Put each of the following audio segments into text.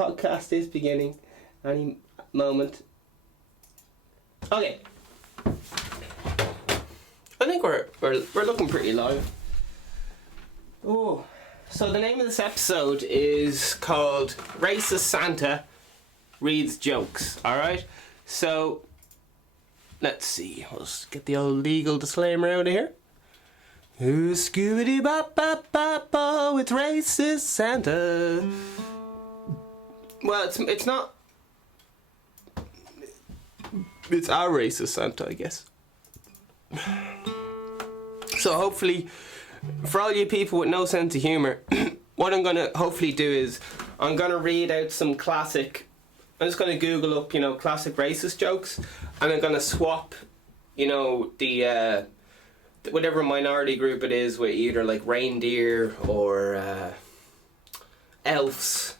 Podcast is beginning any moment. Okay. I think we're looking pretty live. Oh, so the name of this episode is called Racist Santa Reads Jokes. Alright? So, let's see. Let's get the old legal disclaimer out of here. Ooh, Scooby bop bop bop bop with Racist Santa. Well, it's not. It's our racist Santa, I guess. So hopefully, for all you people with no sense of humour, what I'm gonna hopefully do is I'm gonna read out some classic. I'm just gonna Google up, classic racist jokes, and I'm gonna swap, the whatever minority group it is with either like reindeer or elves.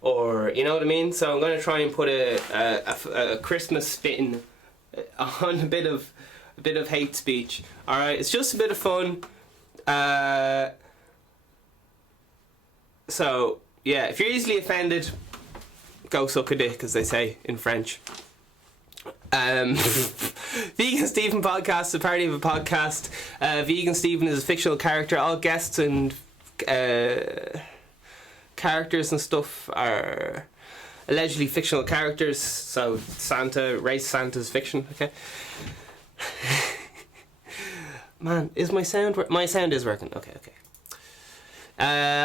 Or, you know what I mean? So I'm going to try and put a Christmas spin on a bit of hate speech. Alright, it's just a bit of fun. So, yeah, if you're easily offended, go suck a dick, as they say in French. VeganSteven podcast is a parody of a podcast. VeganSteven is a fictional character. All guests and characters and stuff are allegedly fictional characters, so race Santa's fiction, okay? Man, is my sound my sound is working, okay.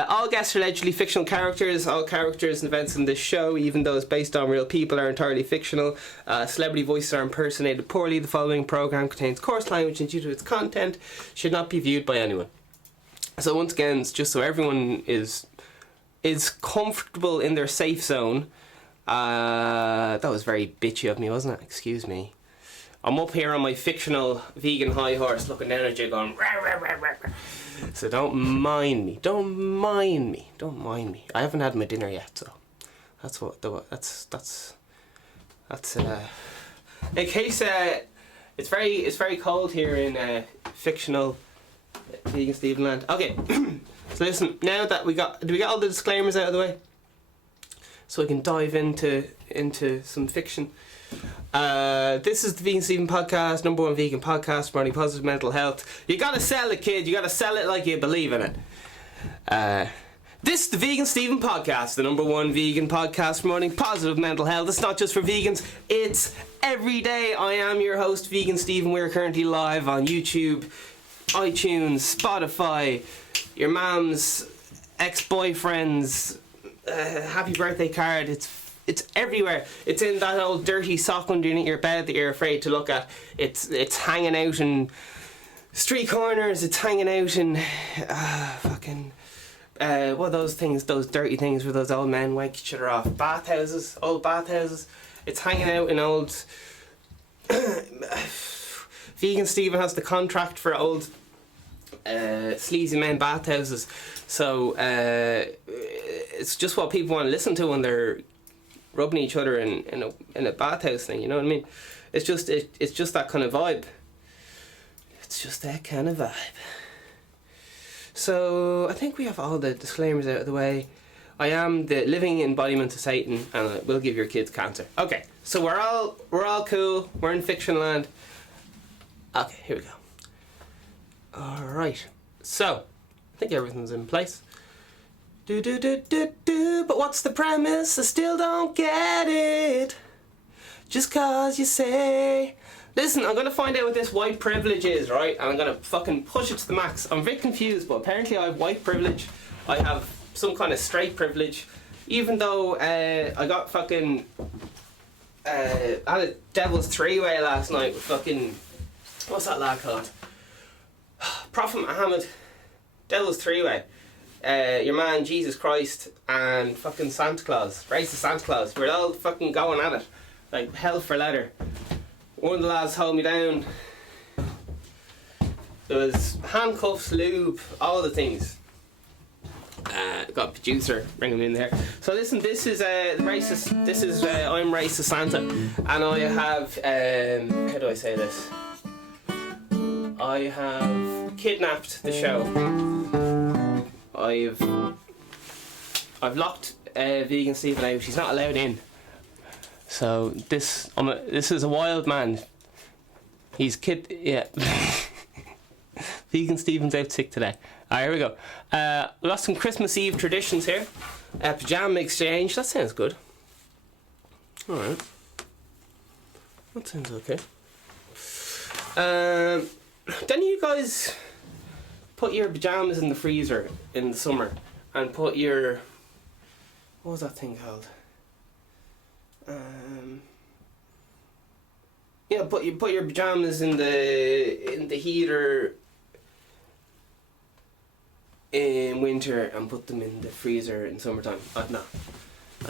All guests are allegedly fictional characters. All characters and events in this show, even though it's based on real people, are entirely fictional. Celebrity voices are impersonated poorly. The following program contains coarse language and due to its content should not be viewed by anyone. So once again, it's just so everyone is comfortable in their safe zone. That was very bitchy of me, wasn't it? Excuse me. I'm up here on my fictional vegan high horse looking down at you going rah, rah, rah, rah, rah. So don't mind me. I haven't had my dinner yet, so that's in case it's very cold here in fictional VeganSteven land. Okay. So listen, now that we got all the disclaimers out of the way, so we can dive into some fiction. This is the VeganSteven podcast, #1 vegan podcast promoting positive mental health. You gotta sell it, kid. You gotta sell it like you believe in it. This is the VeganSteven podcast, the #1 vegan podcast promoting positive mental health. It's not just for vegans, it's every day. I am your host, VeganSteven. We're currently live on YouTube, iTunes, Spotify, your mom's ex-boyfriend's happy birthday card. It's everywhere. It's in that old dirty sock underneath your bed that you're afraid to look at. It's hanging out in street corners. It's hanging out in what are those things, those dirty things where those old men wank each other off? Old bathhouses. It's hanging out in old VeganSteven has the contract for old sleazy men bathhouses, so it's just what people want to listen to when they're rubbing each other in a bathhouse thing, you know what I mean? It's just that kind of vibe. It's just that kind of vibe. So I think we have all the disclaimers out of the way. I am the living embodiment of Satan, and I will give your kids cancer. Okay, so we're all cool. We're in fiction land. Okay, here we go. Alright, so I think everything's in place. But what's the premise? I still don't get it. Just cause you say. Listen, I'm gonna find out what this white privilege is, right? And I'm gonna fucking push it to the max. I'm a bit confused, but apparently I have white privilege. I have some kind of straight privilege. Even though I got fucking I had a devil's three-way last night with fucking, what's that lad called? Prophet Muhammad. Devil's three-way. Your man Jesus Christ and fucking Santa Claus, racist Santa Claus. We're all fucking going at it like hell for leather. One of the lads held me down. There was handcuffs, lube, all the things. Got a producer bringing me in there. So listen, this is racist. This is I'm racist Santa, and I have how do I say this? I have kidnapped the show. I've locked VeganSteven out. He's not allowed in. So this is a wild man. He's yeah. VeganSteven's out sick today. Alright, here we go. We got some Christmas Eve traditions here. Pajama exchange. That sounds good. Alright. That sounds okay. Then you guys put your pajamas in the freezer in the summer and put your, what was that thing called? Yeah, put your pajamas in the heater in winter and put them in the freezer in summertime. I don't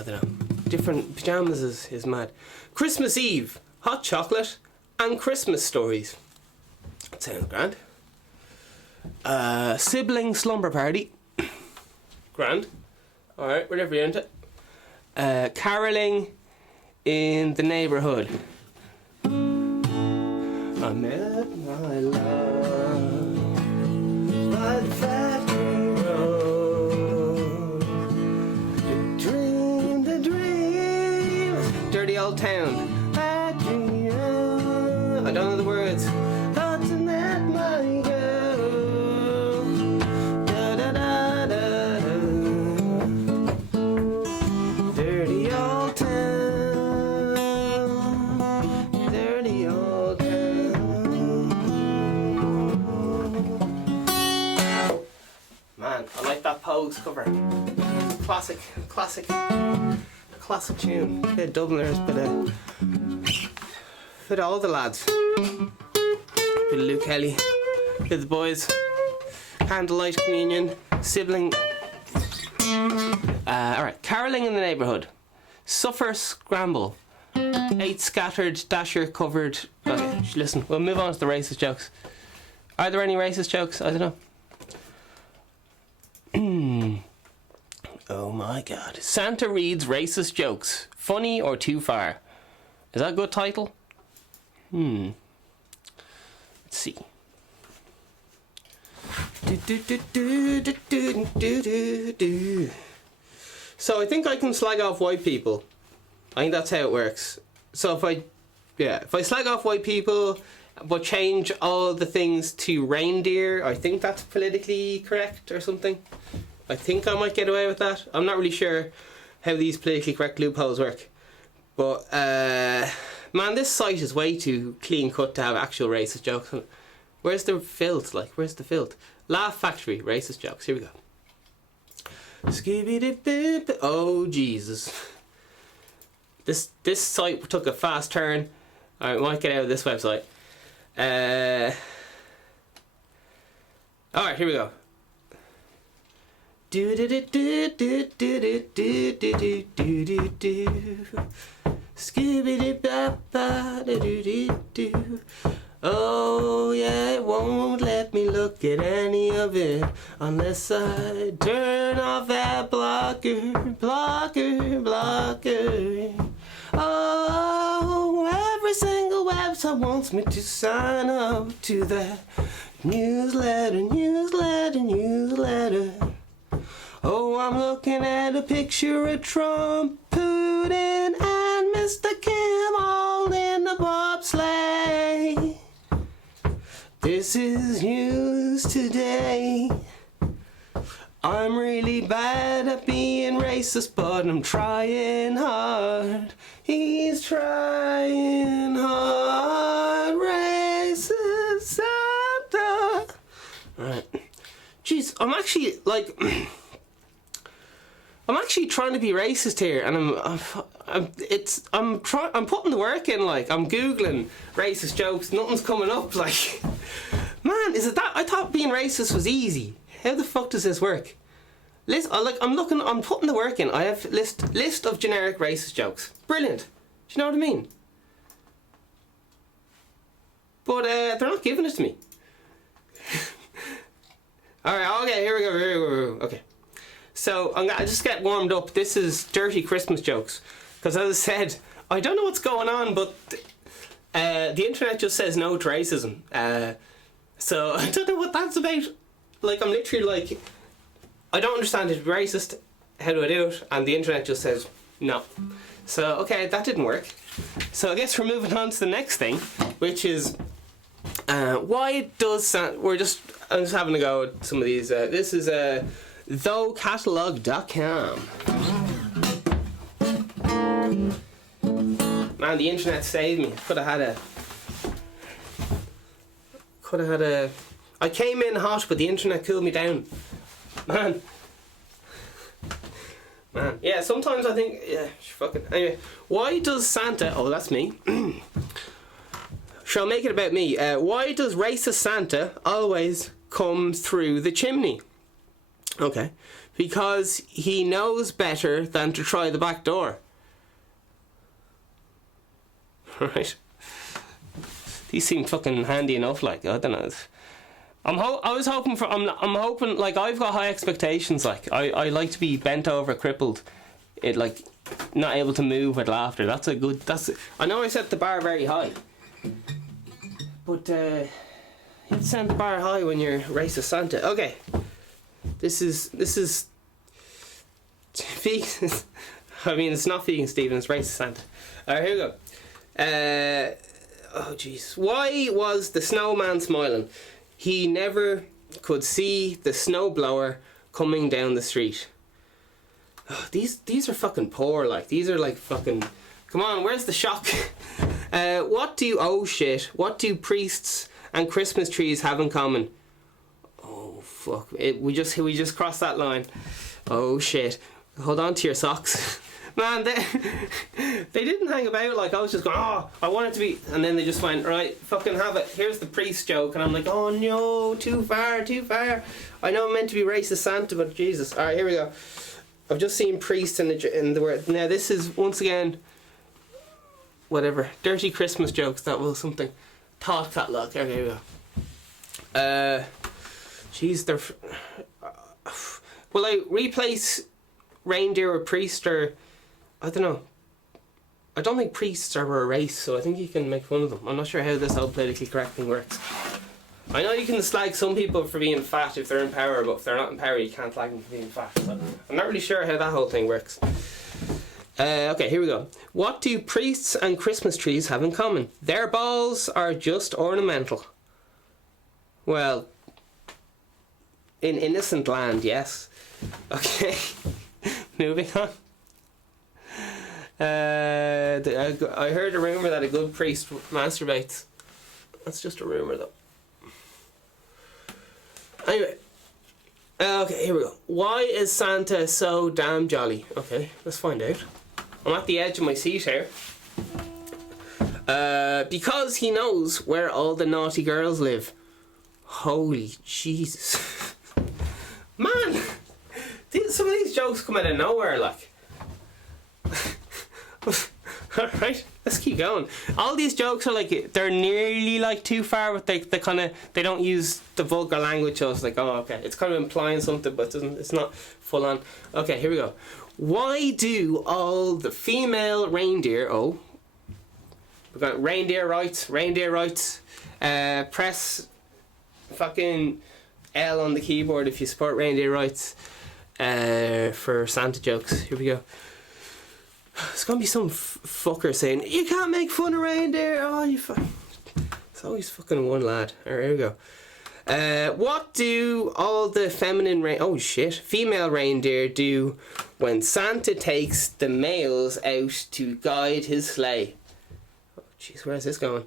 know. Different pajamas is mad. Christmas Eve, hot chocolate and Christmas stories. That sounds grand. Sibling slumber party. Grand. Alright, whatever you're into. Caroling in the neighbourhood. I met my love by the factory road. The dream, dirty old town. I don't know the words. Thoughts in that my girl. Da da da da da. Dirty old town. Dirty old town. Man, I like that Pogues cover. Classic tune. Bit of Dubliners, bit of all the lads. Bit of Luke Kelly. Bit of the boys. Candlelight communion. Sibling. Alright. Caroling in the neighbourhood. Suffer scramble. 8 scattered, dasher covered. Okay, listen, we'll move on to the racist jokes. Are there any racist jokes? I don't know. Oh my god. Santa reads racist jokes. Funny or too far? Is that a good title? Let's see. So I think I can slag off white people. I think that's how it works. So if I slag off white people but change all the things to reindeer, I think that's politically correct or something. I think I might get away with that. I'm not really sure how these politically correct loopholes work. But, man, this site is way too clean cut to have actual racist jokes. Where's the filth? Where's the filth? Laugh Factory, racist jokes. Here we go. Scooby-Doo-Boo. Oh, Jesus. This site took a fast turn. Alright, we might get out of this website. Alright, here we go. Scooby-Doo-Ba-Ba-Da-Doo-Doo-Doo. Oh yeah, it won't let me look at any of it unless I turn off that blocker. Oh, every single website wants me to sign up to that newsletter. Oh, I'm looking at a picture of Trump, Putin, and Mr. Kim all in the bobsleigh. This is news today. I'm really bad at being racist, but I'm trying hard. He's trying hard, racist Santa. Right. Jeez, I'm actually trying to be racist here, and I'm putting the work in. I'm googling racist jokes, nothing's coming up. Man, is it that? I thought being racist was easy. How the fuck does this work? I'm putting the work in. I have list of generic racist jokes. Brilliant. Do you know what I mean? But they're not giving it to me. Alright, okay, here we go. Okay. So I just get warmed up. This is dirty Christmas jokes. Because as I said, I don't know what's going on, but the internet just says no to racism. So I don't know what that's about. I'm literally I don't understand it to be racist. how do I do it? And the internet just says no. So okay, that didn't work. So I guess we're moving on to the next thing, which is why does I'm just having a go at some of these. This is thoughcatalog.com. Man, the internet saved me. Could have had a. I came in hot, but the internet cooled me down. Man. Yeah, sometimes I think, fucking. Anyway, why does Santa? Oh, that's me. Shall make it about me. Why does racist Santa always come through the chimney? Okay, because he knows better than to try the back door. Right. These seem fucking handy enough. Like, I don't know. I'm hoping, like, I've got high expectations. Like, I like to be bent over, crippled, like not able to move with laughter. I know I set the bar very high, but you have to set the bar high when you're racist Santa. Okay, this is vegan. I mean, it's not VeganSteven, it's racist Santa. Alright, here we go. Oh jeez, why was the snowman smiling? He never could see the snowblower coming down the street. Oh, these are fucking poor. Like, these are like fucking. Come on, where's the shock? What do priests and Christmas trees have in common? Oh fuck! We just crossed that line. Oh shit! Hold on to your socks. Man, they didn't hang about. Like, I was just going, oh, I want it to be, and then they just went, right, fucking have it. Here's the priest joke, and I'm like, oh no, too far. I know I'm meant to be racist Santa, but Jesus. All right, here we go. I've just seen priest in the word. Now this is once again, whatever, dirty Christmas jokes. That was something. Thought catalog. Okay, here we go. Jeez, they're. Will I replace reindeer with priest, or? I don't know. I don't think priests are a race, so I think you can make fun of them. I'm not sure how this whole politically correct thing works. I know you can slag some people for being fat if they're in power, but if they're not in power, you can't slag them for being fat. So I'm not really sure how that whole thing works. Okay, here we go. What do priests and Christmas trees have in common? Their balls are just ornamental. Well, in innocent land, yes. Okay, moving on. I heard a rumour that a good priest masturbates. That's just a rumour though. Anyway. Okay, here we go. Why is Santa so damn jolly? Okay, let's find out. I'm at the edge of my seat here. Because he knows where all the naughty girls live. Holy Jesus. Man! Some of these jokes come out of nowhere, like. Alright, let's keep going. All these jokes are like, they're nearly like too far, but they don't use the vulgar language, so it's like, oh okay, it's kind of implying something, but it's not full on. Okay, here we go. Why do all the female reindeer, we've got reindeer rights, press fucking L on the keyboard if you support reindeer rights, for Santa jokes. Here we go. It's gonna be some fucker saying, you can't make fun of reindeer. Oh, you It's always fucking one lad. Alright, here we go. What do all the female reindeer do when Santa takes the males out to guide his sleigh? Oh, jeez, where's this going?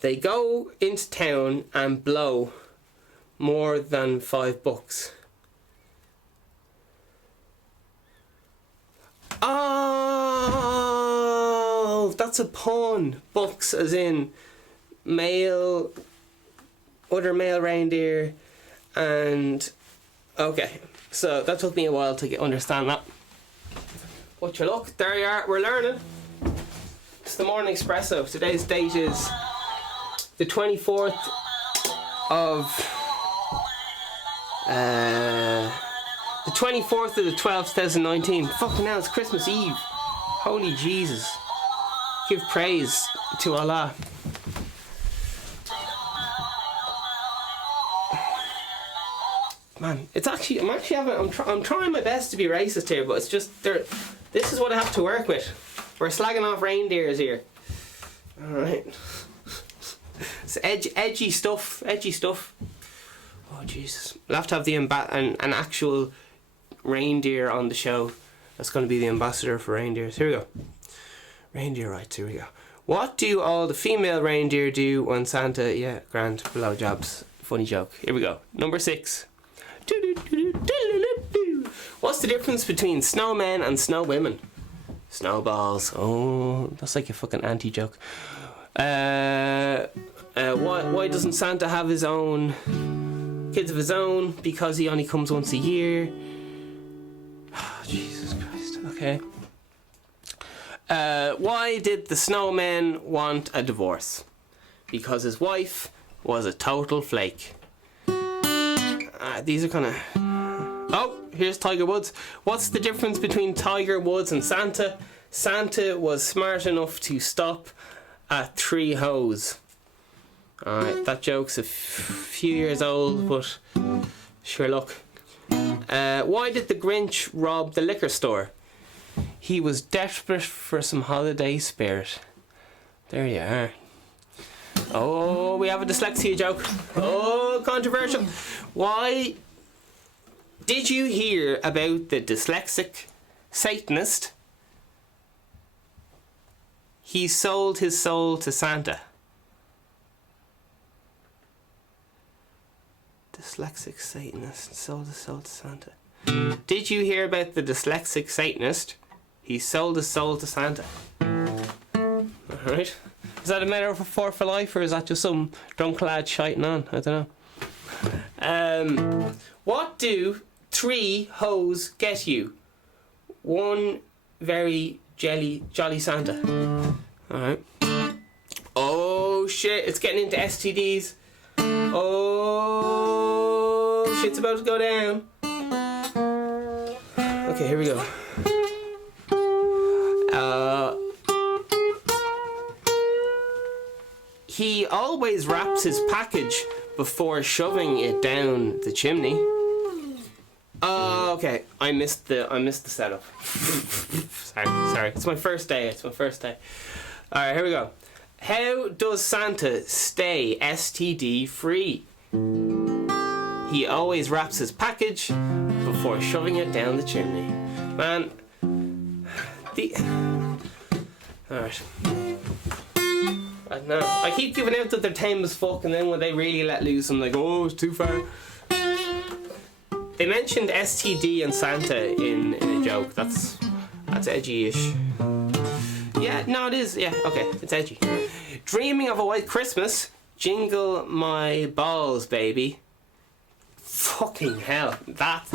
They go into town and blow more than $5. Oh, that's a pun. Bucks as in other male reindeer, and okay, so that took me a while to understand that. But you look, there you are, we're learning. It's the morning espresso. Today's date is the 24th of the 24th of the 12th, 2019. Fucking hell, it's Christmas Eve. Holy Jesus. Give praise to Allah. man, it's actually I'm trying my best to be racist here, but it's just this is what I have to work with. We're slagging off reindeers here. All right. It's edgy stuff. Oh Jesus! We'll have to have an actual reindeer on the show. That's going to be the ambassador for reindeers. Here we go. Reindeer rights. Here we go. What do all the female reindeer do when Santa? Yeah, grand blowjobs. Funny joke. Here we go. Number 6. What's the difference between snowmen and snow women? Snowballs. Oh, that's like a fucking anti-joke. Why doesn't Santa have his own kids of his own? Because he only comes once a year. Oh, Jesus Christ. Okay. Why did the snowman want a divorce? Because his wife was a total flake. These are kind of... Oh, here's Tiger Woods. What's the difference between Tiger Woods and Santa? Santa was smart enough to stop at 3 hoes. Alright, that joke's a few years old, but sure look. Why did the Grinch rob the liquor store? He was desperate for some holiday spirit. There you are. Oh, we have a dyslexia joke. Oh, controversial. Why did you hear about the dyslexic Satanist? He sold his soul to Santa. Dyslexic Satanist sold his soul to Santa. Did you hear about the dyslexic Satanist? He sold his soul to Santa. Alright. Is that a metaphor for life, or is that just some drunk lad shiting on? I don't know. What do 3 hoes get you? 1 very jolly Santa. Alright. Oh shit, it's getting into STDs. Oh, shit's about to go down. Okay, here we go. He always wraps his package before shoving it down the chimney. Okay. I missed the setup. Sorry. It's my first day. Alright, here we go. How does Santa stay STD free? He always wraps his package before shoving it down the chimney. Man, alright. I don't know. I keep giving out that they're tame as fuck, and then when they really let loose, I'm like, oh, it's too far. They mentioned STD and Santa in a joke. That's edgy-ish. Yeah, no, it is. Yeah, okay, it's edgy. Dreaming of a white Christmas. Jingle my balls, baby. Fucking hell. That's...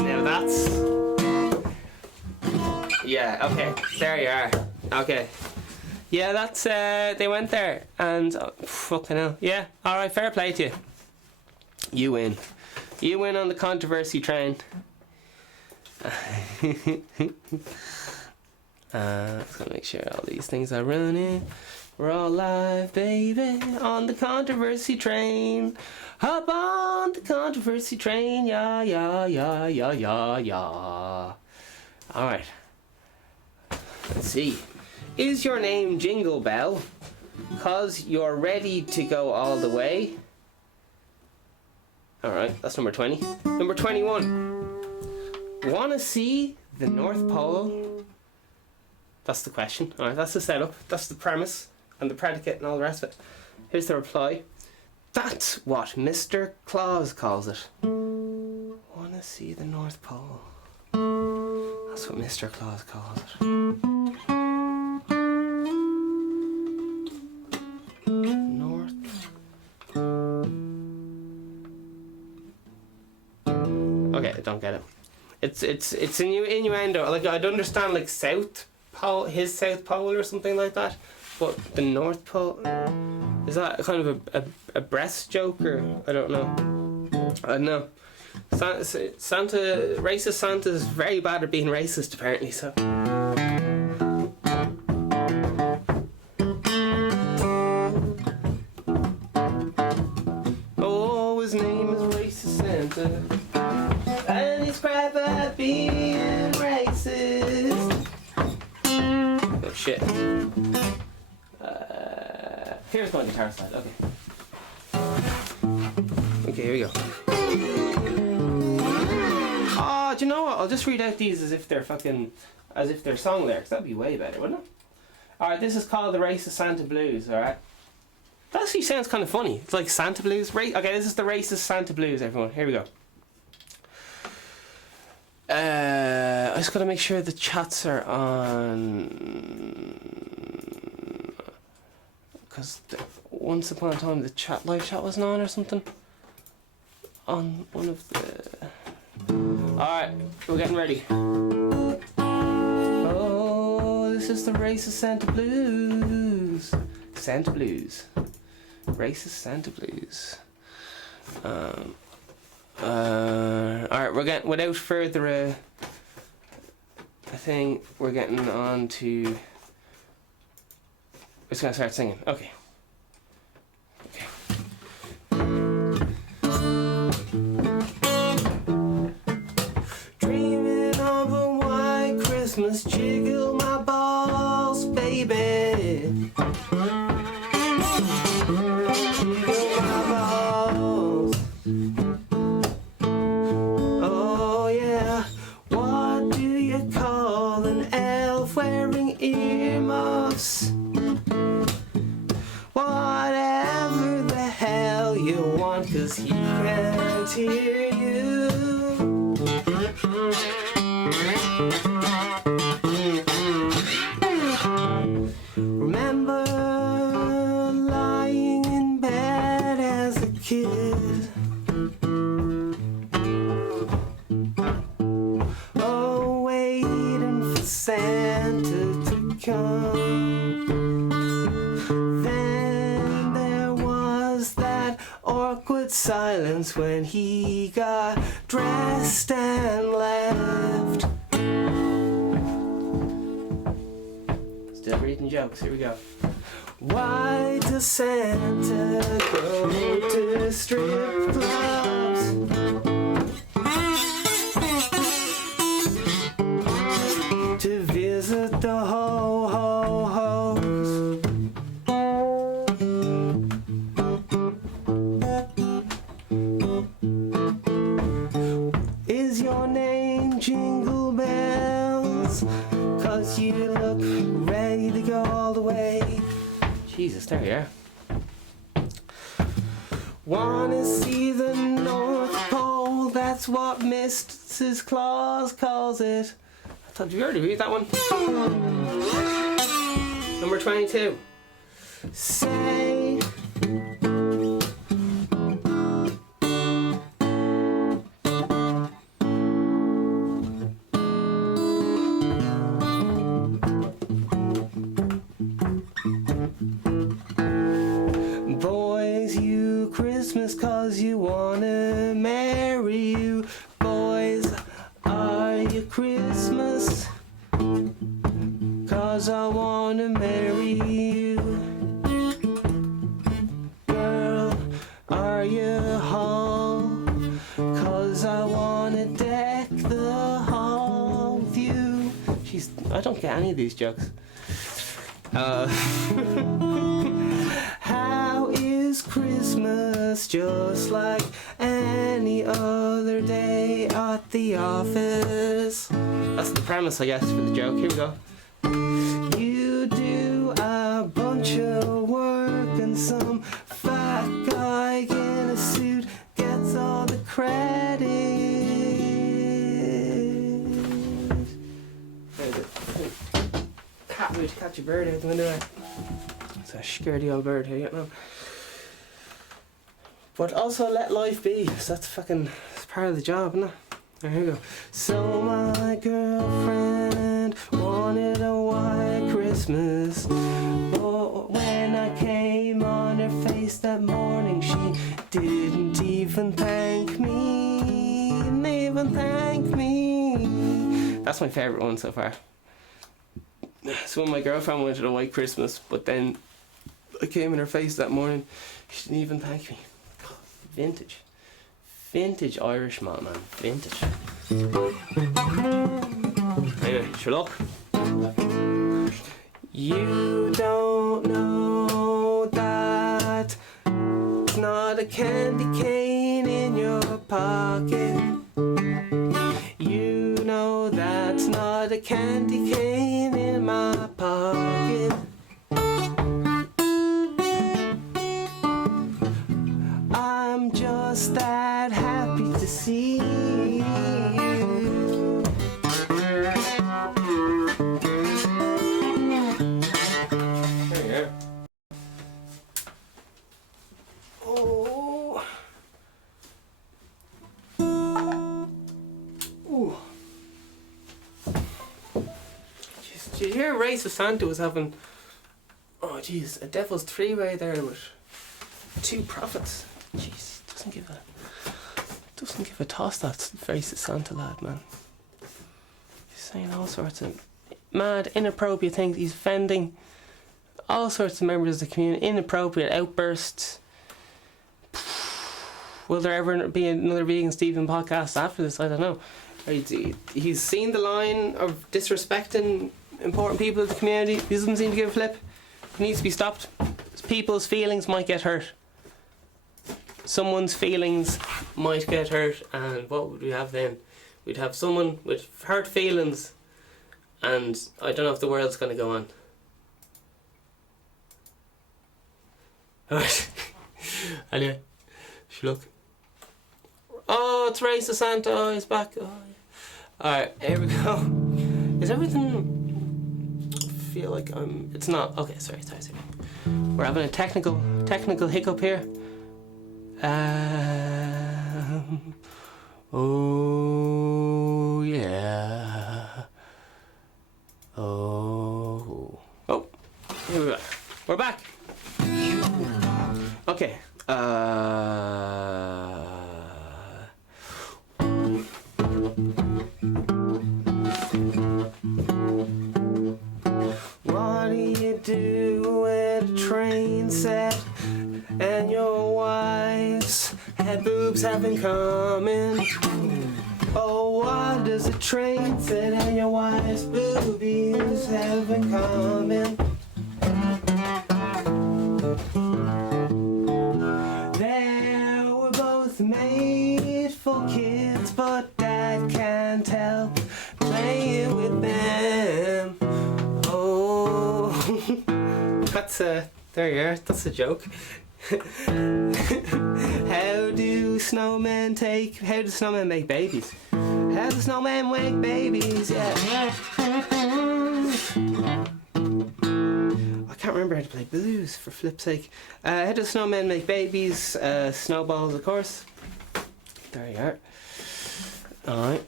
Yeah, okay. There you are. Okay. Yeah, that's... they went there. And... fucking hell. Yeah, alright, fair play to you. You win. You win on the controversy train. Let's go make sure all these things are running. We're all live, baby, on the controversy train. Hop on the controversy train, yeah. Alright. Let's see. Is your name Jingle Bell? 'Cause you're ready to go all the way? Alright, that's number 20. Number 21. Wanna see the North Pole? That's the question. Alright, that's the setup. That's the premise and the predicate and all the rest of it. Here's the reply. That's what Mr. Claus calls it. Wanna see the North Pole? That's what Mr. Claus calls it. North. Okay, I don't get it. It's a new innuendo. Like, I'd understand like South Pole, his South Pole or something like that, but the North Pole, is that kind of a breast joke, or I don't know. Racist Santa's very bad at being racist apparently, so. Oh, his name is Racist Santa. Here's my guitar slide. Okay. Okay, here we go. Oh, do you know what? I'll just read out these as if they're song lyrics. That'd be way better, wouldn't it? Alright, this is called The Race of Santa Blues, alright? That actually sounds kind of funny. It's like Santa Blues. Okay, this is The Race of Santa Blues, everyone. Here we go. I just gotta make sure the chats are on. Because once upon a time the live chat wasn't on or something. On one of the. Alright, we're getting ready. Oh, this is the Race of Santa Blues. Santa Blues. Race of Santa Blues. Alright, we're getting, without further thing, we're getting on to. We're just gonna start singing. Okay. Dreaming of a white Christmas, jiggle my balls, baby. Jiggle my balls. Oh yeah. What do you call an elf wearing earmuffs? Whatever the hell you want, 'cause he can't hear you. Remember lying in bed as a kid. Oh, waiting for Santa to come. Then there was that awkward silence when he got dressed and left. Still reading jokes, here we go. Why does Santa go to strip clubs? To visit the ho-ho-hos. Is your name Jingle Bells? 'Cause you look ready to go all the way. Jesus, there you are. Wanna see the North Pole? That's what Mrs. Claus calls it. I thought you already read that one. Number 22. Say. Boys, you Christmas 'cause you wanna marry you. Boys, are you Christmas 'cause I wanna marry you. Girl, are you hall 'cause I wanna deck the hall with you. Jeez, I don't get any of these jokes. How is Christmas just like any other day at the office? That's the premise, I guess, for the joke. Here we go. You do a bunch of work and some fat guy in a suit gets all the credit. Cat would catch a bird out the window there. It's a scaredy old bird here, you know. But also let life be. So that's fucking, it's part of the job, isn't it? There you go. So my girlfriend wanted a white Christmas, but when I came on her face that morning, she didn't even thank me. Didn't even thank me. That's my favourite one so far. So when my girlfriend wanted a white Christmas, but then I came in her face that morning, she didn't even thank me. God, vintage. Vintage Irish man. Vintage. Anyway, sure look. You don't know that it's not a candy cane in your pocket. You know that's not a candy cane in my pocket. I'm just that happy to see you. Oh. Ooh. Jeez, did you hear Ray Santa was having, oh jeez, a devil's three-way there with two prophets. Jeez, doesn't give a toss, that very Santa lad, man. He's saying all sorts of mad, inappropriate things. He's offending all sorts of members of the community, inappropriate outbursts. Will there ever be another VeganSteven podcast after this? I don't know. He's seen the line of disrespecting important people of the community. He doesn't seem to give a flip. It needs to be stopped. People's feelings might get hurt. Someone's feelings might get hurt, and what would we have then? We'd have someone with hurt feelings, and I don't know if the world's going to go on. Alright. Anyway, look. Oh, it's Ray Santa. Oh, he's back. Oh, yeah. Alright, here we go. Is everything... I feel like I'm... It's not... Okay, sorry. We're having a technical hiccup here. Oh, yeah. Oh, here we are. We're back. Okay. What do you do when a train set and your wife's had boobs have in common? Oh, what does a train set and your wife's boobies have in common? They were both made for kids, but Dad can't help playing with them. Oh, that's there you are. That's a joke. How do snowmen make babies? How do snowmen make babies? Yeah. I can't remember how to play blues, for flip's sake. How do snowmen make babies? Snowballs, of course. There you are. Alright.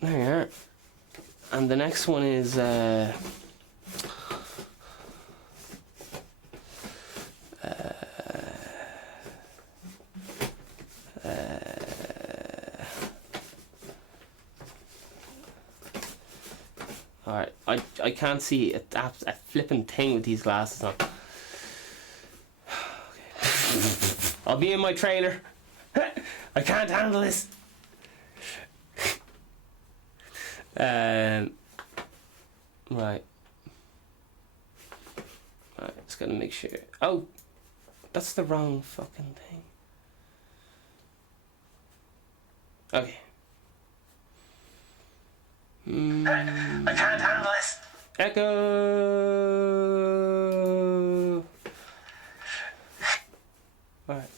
There you are. And the next one is... Alright, I can't see a flipping thing with these glasses on. Okay. I'll be in my trailer. I can't handle this. Right, just gotta make sure. Oh, that's the wrong fucking thing. Okay. I can't handle this. Echo. Alright.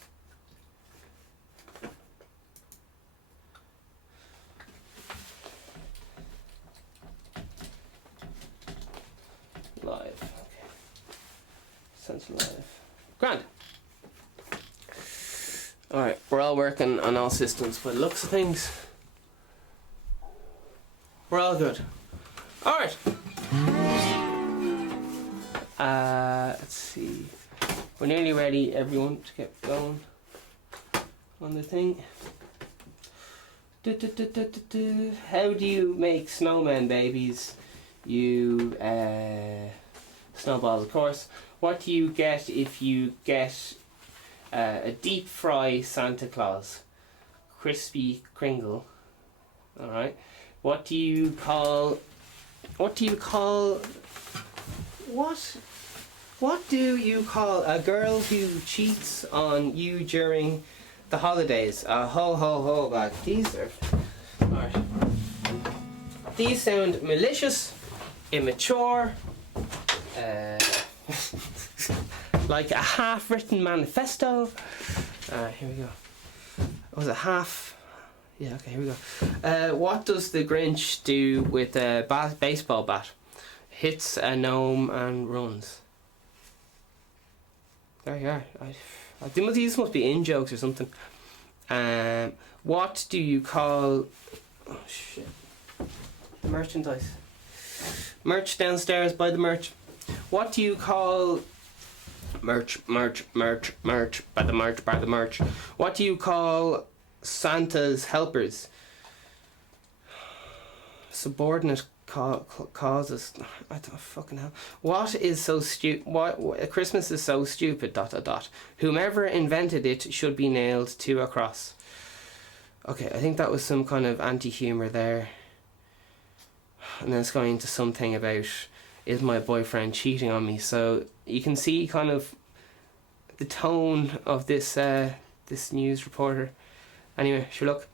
Live. Okay. Sense live. Grand. Alright, we're all working on all systems by the looks of things. We're all good. Alright. Let's see. We're nearly ready, everyone, to get going on the thing. How do you make snowman babies? You, snowballs, of course. What do you get if you get a deep fry Santa Claus? Crispy Kringle. Alright. What do you call What do you call a girl who cheats on you during the holidays? God. These are... Alright. These sound malicious, immature, like a half-written manifesto. Here we go. Was it half? Yeah, okay, here we go. What does the Grinch do with a baseball bat? Hits a gnome and runs. There you are. I think these must be in jokes or something. What do you call... Oh, shit. The merchandise. Merch downstairs by the merch. What do you call... Merch, by the merch. What do you call Santa's helpers? Subordinate causes. I don't fucking hell. What is so stupid? What Christmas is so stupid. ... Whomever invented it should be nailed to a cross. Okay, I think that was some kind of anti-humor there. And then it's going into something about, is my boyfriend cheating on me? So you can see kind of the tone of this this news reporter. Anyway, sure, look.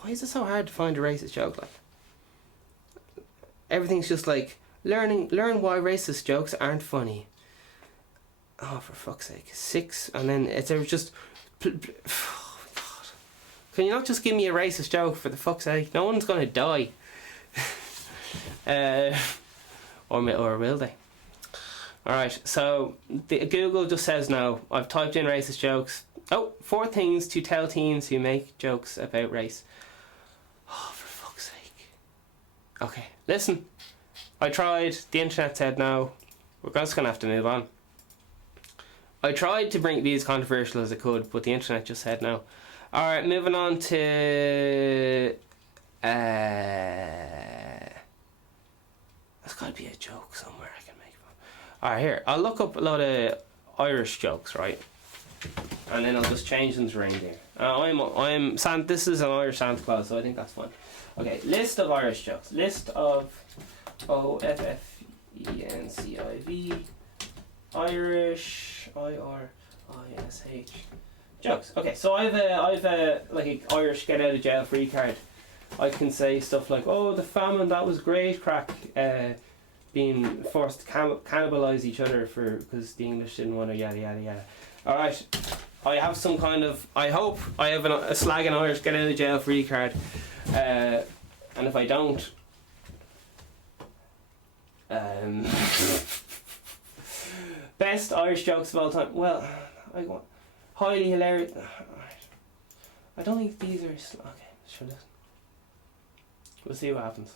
Why is it so hard to find a racist joke? Like, everything's just like learn why racist jokes aren't funny. Oh, for fuck's sake! 6, and then it's just. Oh, God. Can you not just give me a racist joke for the fuck's sake? No one's gonna die. Or will they? Alright, so Google just says no. I've typed in racist jokes. Oh, 4 things to tell teens who make jokes about race. Oh, for fuck's sake. Okay, listen. I tried. The internet said no. We're just going to have to move on. I tried to be as controversial as I could, but the internet just said no. Alright, moving on to... There's got to be a joke somewhere I can make. Alright, here. I'll look up a lot of Irish jokes, right? And then I'll just change them to reindeer. This is an Irish Santa Claus, so I think that's fine. Okay, list of Irish jokes. List of OFFENCIV Irish IRISH jokes. Okay, so I've a like an Irish get out of jail free card. I can say stuff like, "Oh, the famine, that was great crack." Being forced to cannibalise each other because the English didn't want to yada yada yada. All right, I have some kind of. I hope I have a slag and Irish get out of jail free card, and if I don't, best Irish jokes of all time. Well, I want highly hilarious. I don't think these are okay. Sure, listen. We'll see what happens.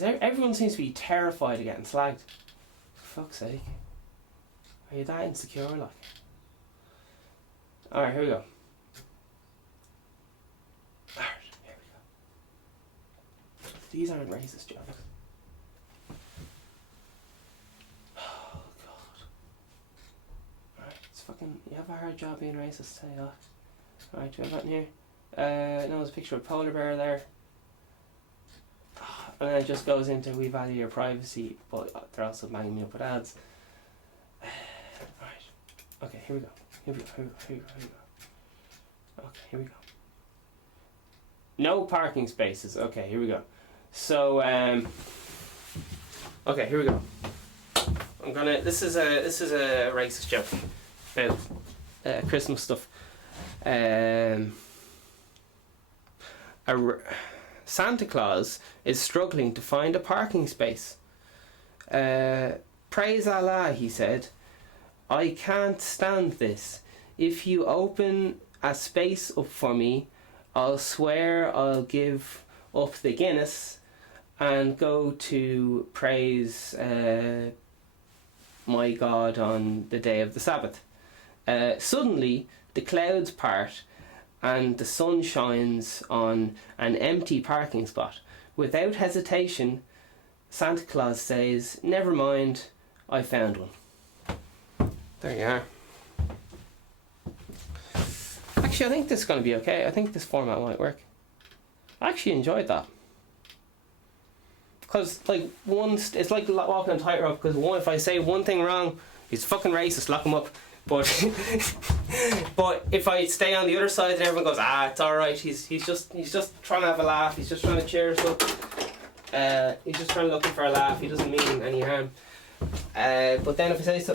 Everyone seems to be terrified of getting slagged. For fuck's sake. Are you that insecure, like? Alright, here we go. Alright, here we go. These aren't racist jokes. Oh, God. Alright, it's fucking... You have a hard job being racist, tell you that. Alright, do you have that in here? No, there's a picture of a polar bear there. And then it just goes into, we value your privacy, but they're also banging me up with ads. Alright. Okay, here we go. Okay, here we go. No parking spaces. Okay, here we go. So, okay, here we go. This is a racist joke about Christmas stuff. Santa Claus is struggling to find a parking space. Praise Allah, he said. I can't stand this. If you open a space up for me, I'll swear I'll give up the Guinness and go to praise my God on the day of the Sabbath. Suddenly, the clouds part and the sun shines on an empty parking spot. Without hesitation, Santa Claus says, "Never mind, I found one." There you are. Actually, I think this is going to be okay. I think this format might work. I actually enjoyed that. Because like it's like walking on tightrope. Because if I say one thing wrong, he's fucking racist. Lock him up. But but if I stay on the other side, and everyone goes, it's all right. He's just trying to have a laugh. He's just trying to cheer us up. He's just trying to look for a laugh. He doesn't mean any harm. But then if I say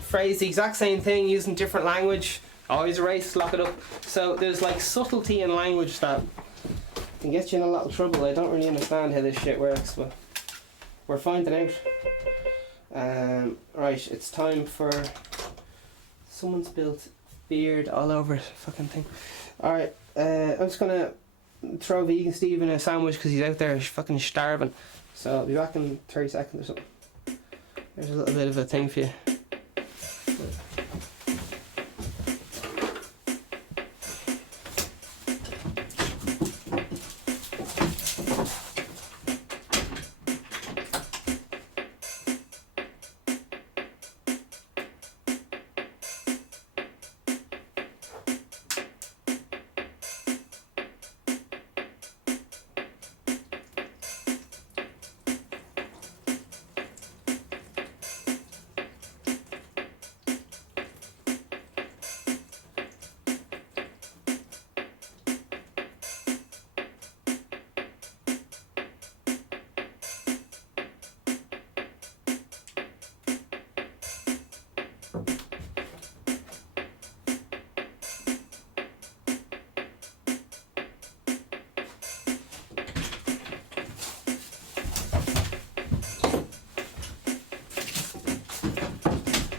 phrase the exact same thing using different language, always a racist. Lock it up. So there's like subtlety in language that can get you in a lot of trouble. I don't really understand how this shit works, but we're finding out. Right, it's time for... Someone's built beard all over it, fucking thing. Alright, I'm just gonna throw VeganSteven a sandwich because he's out there fucking starving. So I'll be back in 30 seconds or something. There's a little bit of a thing for you.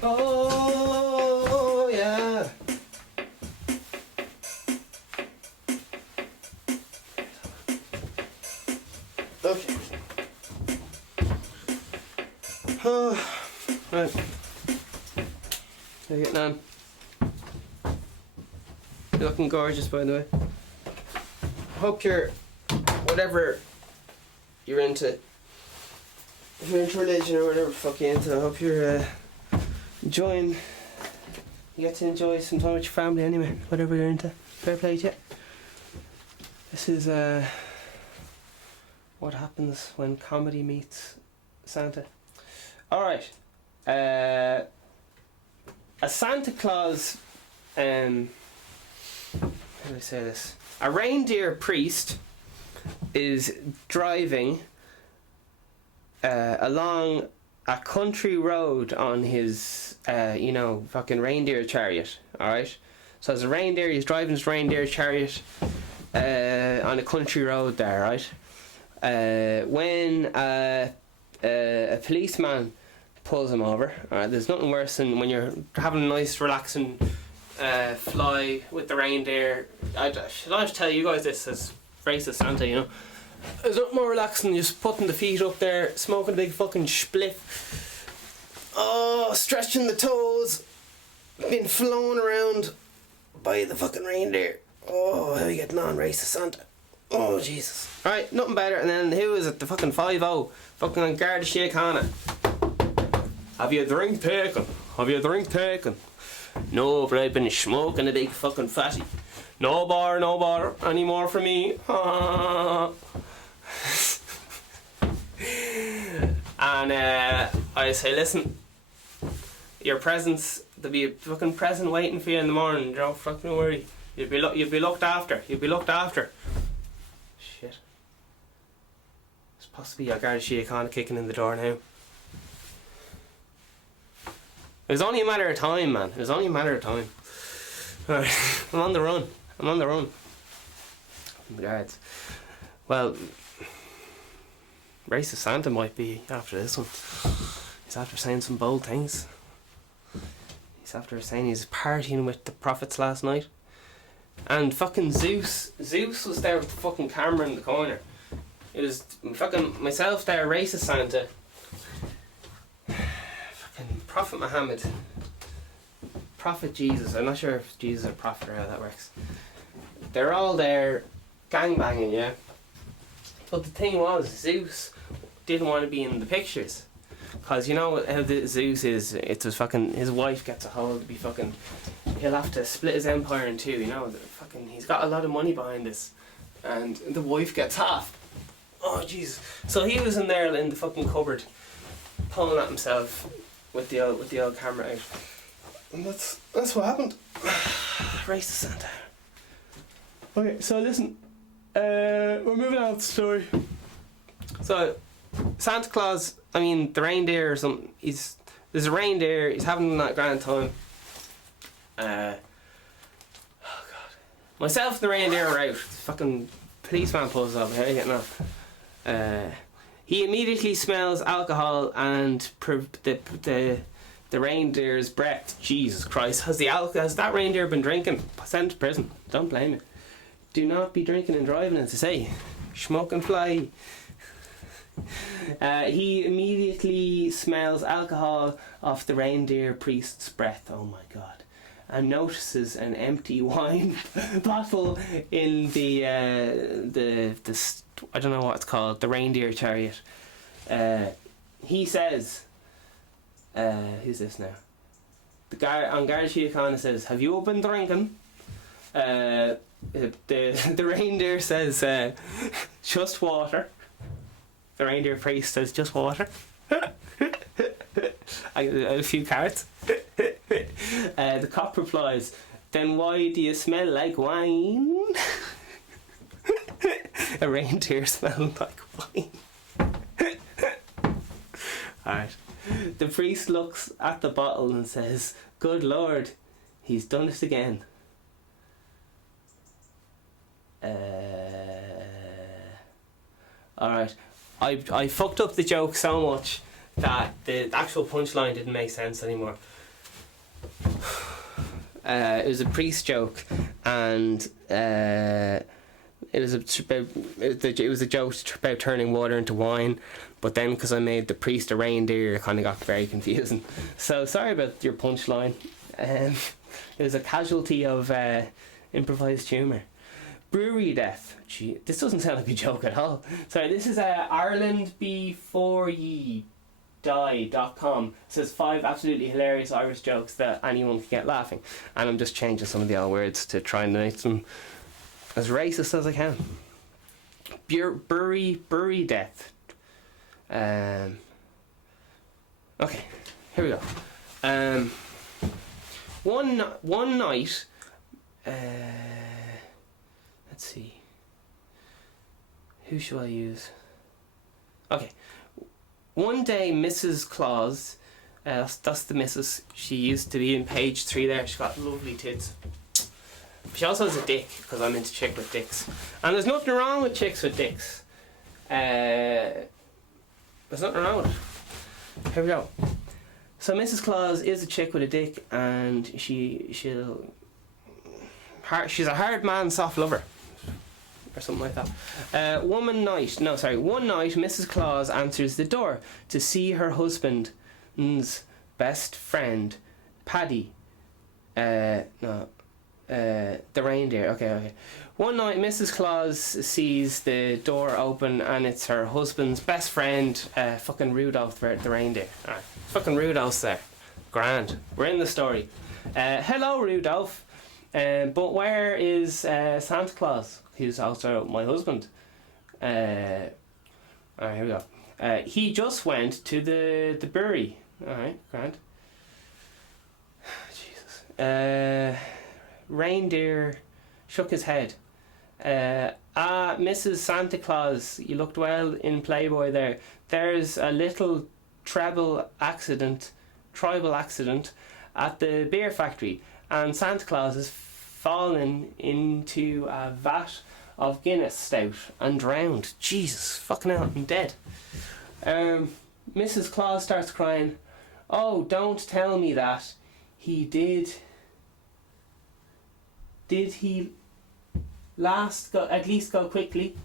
Oh yeah. Okay. Right. How you getting on? You're looking gorgeous, by the way. I hope you're, whatever you're into, if you're into religion or whatever the fuck you're into, I hope you're enjoying, you get to enjoy some time with your family anyway, whatever you're into. Fair play to you. This is what happens when comedy meets Santa. Alright. A Santa Claus, how do I say this? A reindeer priest is driving along a country road on his, fucking reindeer chariot, alright? So as a reindeer, he's driving his reindeer chariot on a country road there, right? When a policeman pulls him over, alright, there's nothing worse than when you're having a nice relaxing fly with the reindeer. Should I just tell you guys this as racist Santa, you know? There's nothing more relaxing than just putting the feet up there, smoking a big fucking spliff. Oh, stretching the toes, being flown around by the fucking reindeer. Oh, how are you getting on, racist Santa? Oh, Jesus. Alright, nothing better. And then who is it? The fucking 5-0. Fucking on Garda Síochána. Have you a drink taken? Have you a drink taken? No, but I've been smoking a big fucking fatty. No bar anymore for me. And I say, listen, your presents, there'll be a fucking present waiting for you in the morning. Don't fucking worry. You'll be looked after. You'll be looked after. Shit. There's possibly a Garda Síochána kicking in the door now. It was only a matter of time, man. It was only a matter of time. Alright, I'm on the run. Regards. Well, racist Santa might be after this one. He's after saying some bold things. He's after saying he's partying with the prophets last night. And fucking Zeus was there with the fucking camera in the corner. It was fucking myself there, racist Santa. Fucking Prophet Muhammad. Prophet Jesus. I'm not sure if Jesus is a prophet or how that works. They're all there gangbanging, yeah. But the thing was, Zeus didn't want to be in the pictures. Because you know how the Zeus is, it's his fucking, his wife gets a hold, he'll have to split his empire in two, you know. He's got a lot of money behind this. And the wife gets half. Oh Jesus! So he was in there in the fucking cupboard, pulling at himself with the old camera out, and that's what happened. Race to Santa. Okay, so listen, we're moving on to the story. So Santa Claus, I mean the reindeer or something. There's a reindeer. He's having that grand time. Oh God! Myself and the reindeer are out. Fucking policeman pulls up. How are you getting on? He immediately smells alcohol and the reindeer's breath. Jesus Christ! Has that reindeer been drinking? Sent to prison. Don't blame it. Do not be drinking and driving, as they say. Smoke and fly. He immediately smells alcohol off the reindeer priest's breath. Oh my God. And notices an empty wine bottle in the I don't know what it's called, the reindeer chariot. He says, who's this now? The guy on Garda Síochána says, "Have you been drinking?" The reindeer says, "Just water." The reindeer priest says, "Just water." A few carrots. The cop replies, "Then why do you smell like wine?" A reindeer smelling like wine. Alright. The priest looks at the bottle and says, "Good Lord, he's done it again." Alright. I fucked up the joke so much that the actual punchline didn't make sense anymore. It was a priest joke, and it was a joke about turning water into wine, but then because I made the priest a reindeer, it kind of got very confusing. So sorry about your punchline. It was a casualty of improvised humour. Brewery death. Gee, this doesn't sound like a joke at all. Sorry, this is IrelandBeforeYeDie.com. It says 5 absolutely hilarious Irish jokes that anyone can get laughing. And I'm just changing some of the old words to try and make them as racist as I can. Brewery death. Okay, here we go. One night. Let's see. Who shall I use? Okay. One day, Mrs. Claus, that's the Mrs. She used to be in page 3 there. She's got lovely tits. She also has a dick, because I'm into chick with dicks. And there's nothing wrong with chicks with dicks. There's nothing wrong with it. Here we go. So Mrs. Claus is a chick with a dick, and she's a hard man, soft lover. Or something like that. One night, Mrs. Claus answers the door to see her husband's best friend, Paddy. The reindeer. Okay. One night, Mrs. Claus sees the door open, and it's her husband's best friend, fucking Rudolph the reindeer. Alright, fucking Rudolph's there. Grand. We're in the story. Hello, Rudolph. But where is Santa Claus? He's also my husband. Alright, here we go. He just went to the brewery. Alright, grand. Jesus. Reindeer shook his head. Mrs. Santa Claus, you looked well in Playboy there. There's a little tribal accident at the beer factory, and Santa Claus has fallen into a vat of Guinness stout and drowned. Jesus, fucking hell, I'm dead. Mrs. Claus starts crying. "Oh, don't tell me that. He did he at least go quickly?"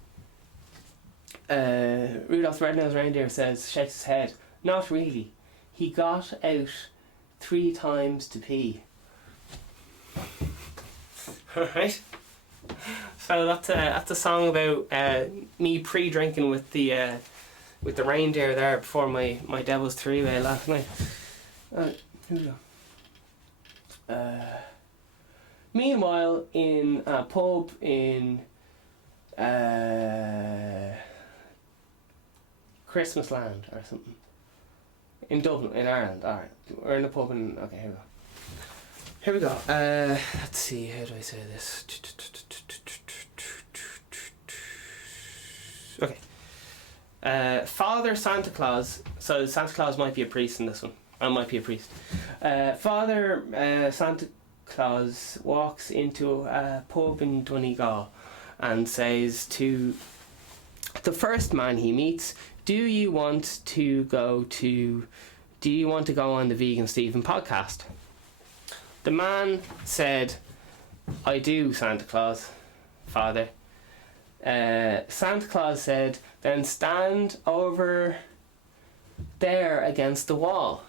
Rudolph the Red-Nosed Reindeer shakes his head. "Not really. He got out 3 times to pee." Alright. So that's a song about me pre-drinking with the reindeer there before my Devil's Three-Way last night. Here we go. Meanwhile, in a pub in Christmas Land or something. In Dublin, in Ireland. Alright. We're in a pub in... Okay, here we go. Here we go. Let's see, how do I say this? Okay. Father Santa Claus. So Santa Claus might be a priest in this one. I might be a priest. Father Santa Claus walks into a pub in Donegal and says to the first man he meets, do you want to go on the VeganSteven podcast? The man said, I do, Santa Claus, Father. Santa Claus said, then stand over there against the wall.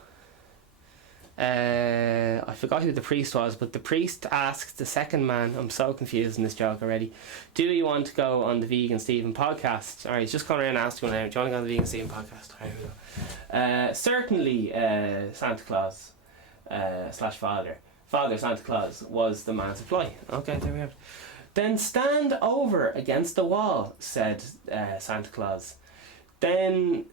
I forgot who the priest was, but the priest asked the second man, I'm so confused in this joke already, do you want to go on the VeganSteven podcast? Alright, he's just coming around and asking now, do you want to go on the VeganSteven podcast? Alright, here we go. Certainly, Santa Claus / Father Santa Claus was the man's reply. Okay, there we have it. Then stand over against the wall, said Santa Claus. Then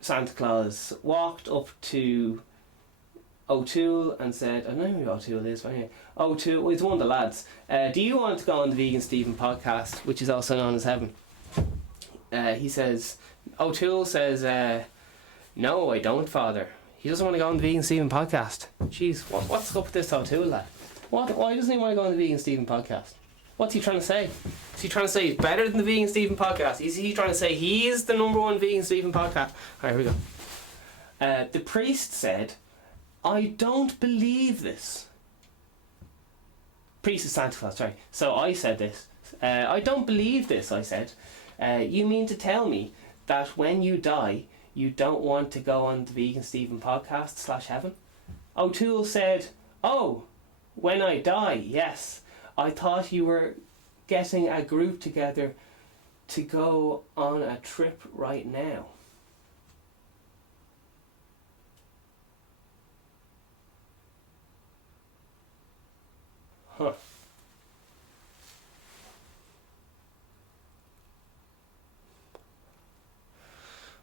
Santa Claus walked up to O'Toole and said, I don't know who O'Toole is, but anyway, O'Toole, well, he's one of the lads. Do you want to go on the VeganSteven podcast, which is also known as Heaven? O'Toole says, no, I don't, Father. He doesn't want to go on the VeganSteven podcast. Jeez, what's up with this O'Toole lad? Why doesn't he want to go on the VeganSteven podcast? What's he trying to say? Is he trying to say he's better than the VeganSteven podcast? Is he trying to say he is the number one VeganSteven podcast? Alright, here we go. The priest said, I don't believe this. Priest is Santa Claus, sorry. So I said this. I don't believe this, I said. You mean to tell me that when you die, you don't want to go on the VeganSteven podcast / Heaven? O'Toole said, oh, when I die, yes. I thought you were getting a group together to go on a trip right now. Huh.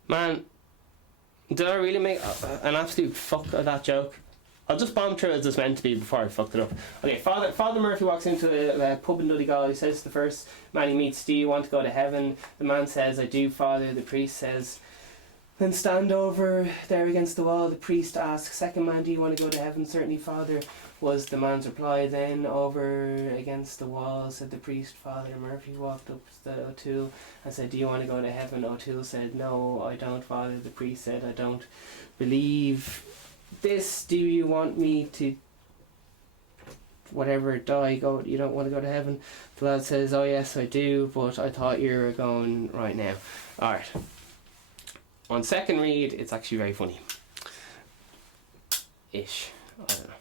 Man, did I really make an absolute fuck of that joke? I'll just bomb through as it's meant to be before I fucked it up. Okay, Father Murphy walks into a pub in Donegal. He says to the first man he meets, do you want to go to heaven? The man says, I do, Father. The priest says, then stand over there against the wall. The priest asks, second man, do you want to go to heaven? Certainly, Father, was the man's reply. Then over against the wall, said the priest. Father Murphy walked up to O'Toole and said, do you want to go to heaven? O'Toole said, no, I don't, Father. The priest said, I don't believe this. Do you want me to whatever die, go, you don't want to go to heaven? The lad says, oh yes I do, but I thought you were going right now. Alright, on second read it's actually very funny ish, I don't know.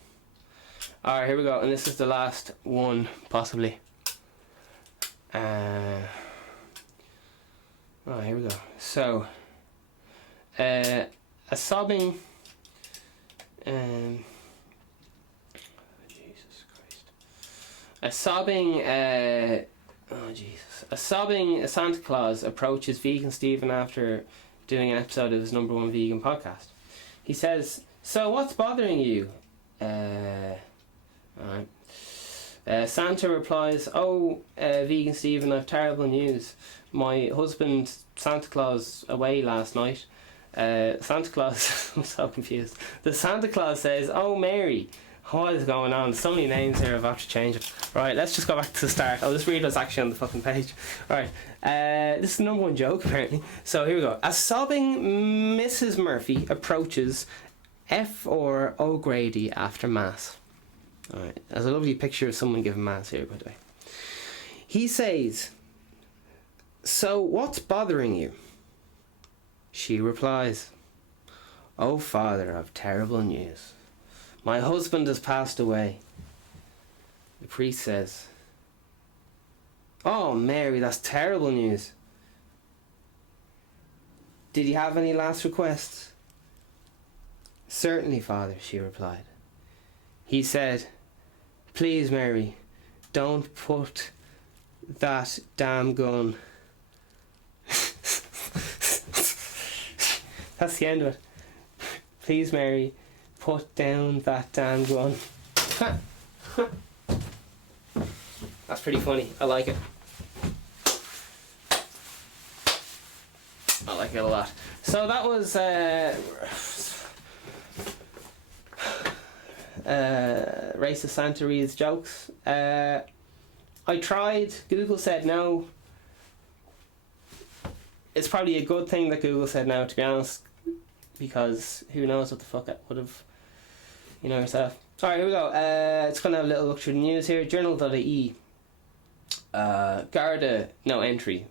Alright, here we go, and this is the last one possibly. Here we go. So a sobbing Jesus Christ. A sobbing Santa Claus approaches VeganSteven after doing an episode of his number one vegan podcast. He says, so what's bothering you? Alright. Santa replies, VeganSteven, I've terrible news. My husband Santa Claus away last night. Santa Claus, I'm so confused. The Santa Claus says, oh Mary, what is going on? So many names here, I've to change it. Right, let's just go back to the start. I'll just read what's actually on the fucking page. Right, this is the number one joke apparently. So here we go. A sobbing Mrs. Murphy approaches F.R. O'Grady after Mass. Alright, there's a lovely picture of someone giving Mass here, by the way. He says, so what's bothering you? She replies, oh Father, I've terrible news. My husband has passed away. The priest says, oh Mary, that's terrible news. Did he have any last requests? Certainly, Father, she replied. He said, please Mary, don't put that damn gun That's the end of it. Please, Mary, put down that damn gun. That's pretty funny. I like it. I like it a lot. So that was racist Santa reads jokes. I tried. Google said no. It's probably a good thing that Google said no, to be honest, because who knows what the fuck it would have, you know yourself. Alright, here we go. It's going to have a little look through the news here. Journal.ie. Garda, no entry.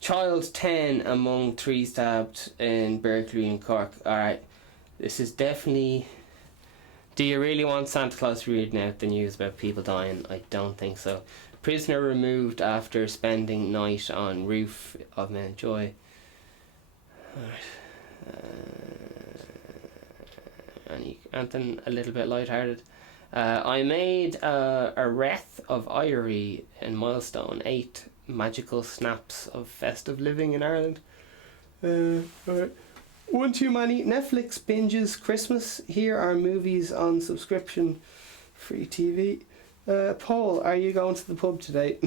Child 10 among 3 stabbed in Berkeley and Cork. Alright, this is definitely... Do you really want Santa Claus reading out the news about people dying? I don't think so. Prisoner removed after spending night on roof of Mountjoy. Anything a little bit lighthearted. I made a wreath of Irie in Milestone. 8 magical snaps of festive living in Ireland. Alright. One too many Netflix binges Christmas. Here are movies on subscription. Free TV. Paul, are you going to the pub today?